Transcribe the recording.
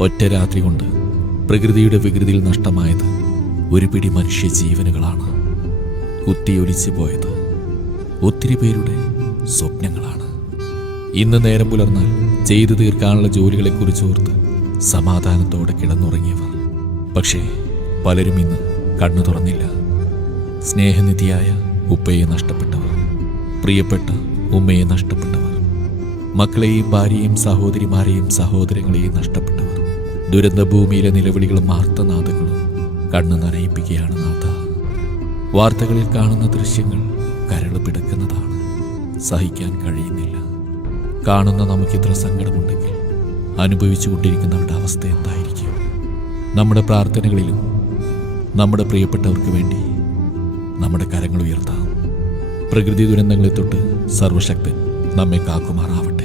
ഒറ്റ രാത്രി കൊണ്ട് പ്രകൃതിയുടെ വികൃതിയിൽ നഷ്ടമായത് ഒരു പിടി മനുഷ്യ ജീവനുകളാണ്. കുത്തിയൊലിച്ചു പോയത് ഒത്തിരി പേരുടെ സ്വപ്നങ്ങളാണ്. ഇന്ന് നേരം പുലർന്നാൽ ചെയ്തു തീർക്കാനുള്ള ജോലികളെക്കുറിച്ചോർത്ത് സമാധാനത്തോടെ കിടന്നുറങ്ങിയവർ. പക്ഷേ പലരും ഇന്ന് കണ്ണു തുറന്നില്ല. സ്നേഹനിധിയായ ഉപ്പയെ നഷ്ടപ്പെട്ടവർ, പ്രിയപ്പെട്ട ഉമ്മയെ നഷ്ടപ്പെട്ടവർ, മക്കളെയും ഭാര്യയും സഹോദരിമാരെയും സഹോദരങ്ങളെയും നഷ്ടപ്പെട്ടവർ. ദുരന്തഭൂമിയിലെ നിലവിളികളും ആർത്തനാദങ്ങളും കണ്ണു നനയിപ്പിക്കുകയാണ് നാഥ. വാർത്തകളിൽ കാണുന്ന ദൃശ്യങ്ങൾ കരള് പിടക്കുന്നതാണ്. സഹിക്കാൻ കഴിയുന്നില്ല. കാണുന്ന നമുക്കിത്ര സങ്കടമുണ്ടെങ്കിൽ അനുഭവിച്ചുകൊണ്ടിരിക്കുന്നവരുടെ അവസ്ഥ എന്തായിരിക്കും? നമ്മുടെ പ്രാർത്ഥനകളിലും നമ്മുടെ പ്രിയപ്പെട്ടവർക്ക് വേണ്ടി നമ്മുടെ കരങ്ങൾ ഉയർത്താം. പ്രകൃതി ദുരന്തങ്ങളെ തൊട്ട് സർവശക്തൻ നമ്മെ കാക്കുമാറാവട്ടെ.